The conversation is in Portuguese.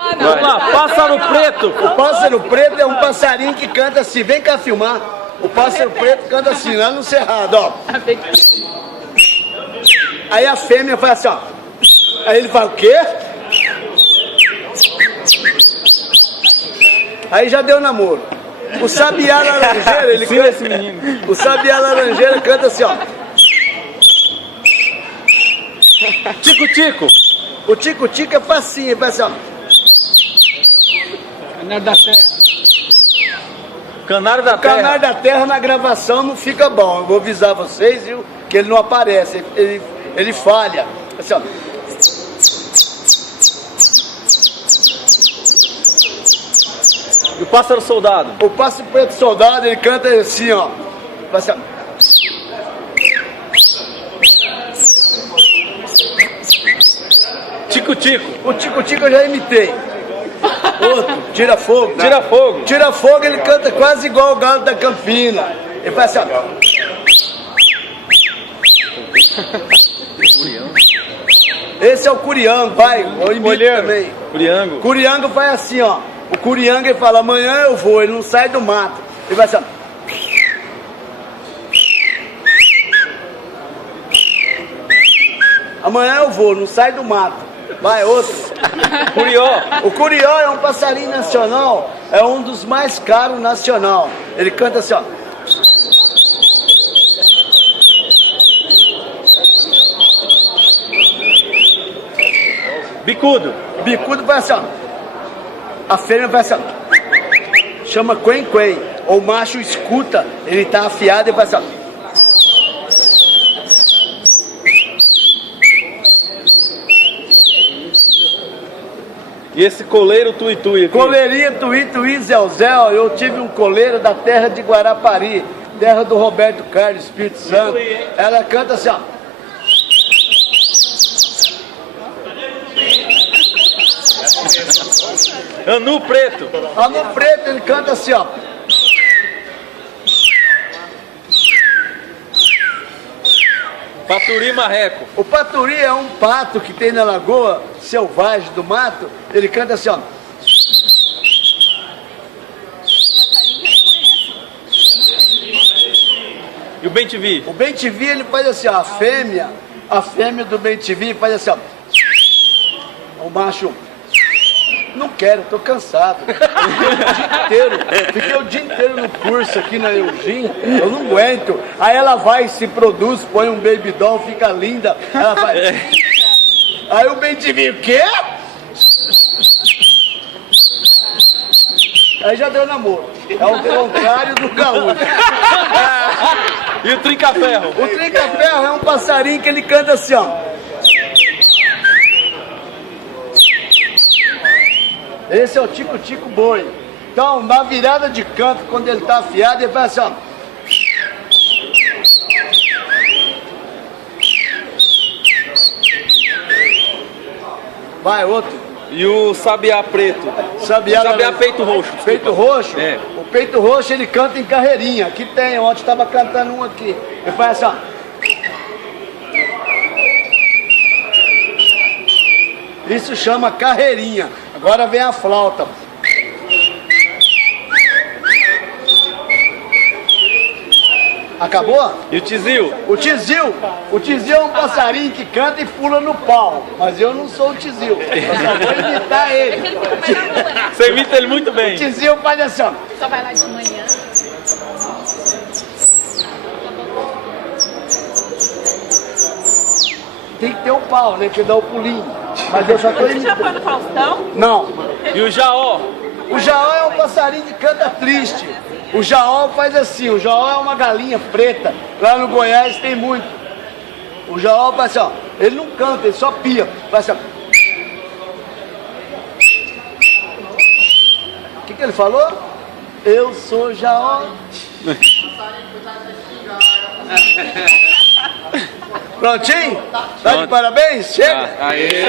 Vamos lá, pássaro preto. O pássaro preto é um passarinho que canta assim, vem cá filmar. O pássaro preto canta assim, lá no cerrado, ó. Aí a fêmea faz assim, ó. Aí ele fala, o quê? Aí já deu namoro. O sabiá laranjeira, ele canta esse menino. O sabiá laranjeira canta assim, ó. Tico-tico. O tico-tico é facinho, ele faz assim, ó. Canário da terra. Canário da O canário terra. da terra na gravação não fica bom. Eu vou avisar vocês, viu? Que ele não aparece, ele falha. Assim, ó. E o pássaro soldado. O pássaro preto soldado, ele canta assim, ó. Assim, ó. Tico-tico. O tico-tico eu já imitei. Outro, tira-fogo. Tira-fogo. Tira-fogo ele canta quase igual o galo da Campina. Ele faz assim, ó. Esse é o curiango, vai. Eu imito também. Curiango. Curiango faz assim, ó. O curiango ele fala, amanhã eu vou, ele não sai do mato. Ele vai assim, ó. Amanhã eu vou, não sai do mato. Vai, outro. Curió. O curió é um passarinho nacional, é um dos mais caros nacional. Ele canta assim, ó. Bicudo. Bicudo faz assim, ó. A fêmea faz assim, ó. Chama quen-quen. O macho escuta, ele tá afiado e faz assim, ó. E esse coleiro tui-tui aqui? Coleirinha Tuí-Tuí Zé, eu tive um coleiro da terra de Guarapari, terra do Roberto Carlos, Espírito Santo. Ela canta assim, ó. Anu preto. Anu preto, ele canta assim, ó. Paturi marreco. O paturi é um pato que tem na lagoa, selvagem do mato, ele canta assim, ó. E o bem-te-vi? O bem-te-vi, ele faz assim, ó, a fêmea do bem-te-vi faz assim, ó. O macho, não quero, tô cansado. Fiquei o dia inteiro no curso aqui na Eugene, eu não aguento. Aí ela vai, se produz, põe um baby doll, fica linda. Ela faz. Aí o bem-te-vi, o quê? Aí já deu namoro. É o contrário do gaúcho. E o trinca-ferro? O trinca-ferro é um passarinho que ele canta assim, ó. Esse é o tico-tico boi. Então, na virada de canto, quando ele tá afiado, ele faz assim, ó. Vai, outro. E o sabiá preto? Sabiá peito roxo. Desculpa. Peito roxo? É. O peito roxo ele canta em carreirinha. Aqui tem, ontem estava cantando um aqui. Ele faz assim, ó. Isso chama carreirinha. Agora vem a flauta. Acabou? E o tizil? O tizil é um passarinho que canta e pula no pau. Mas eu não sou o tizil. Eu só vou imitar ele. Você imita ele muito bem. O tizil faz assim, ó. Só vai lá de manhã. Tem que ter um pau, né? Que dá o pulinho. Mas eu só tô Você já foi no Faustão? Não. E o jaó? O jaó é um passarinho que canta triste. O jaó faz assim, o jaó é uma galinha preta. Lá no Goiás tem muito. O jaó faz assim, ó. Ele não canta, ele só pia. Faz assim, ó. O que ele falou? Eu sou jaó. Prontinho? Tá de parabéns? Chega! Aê!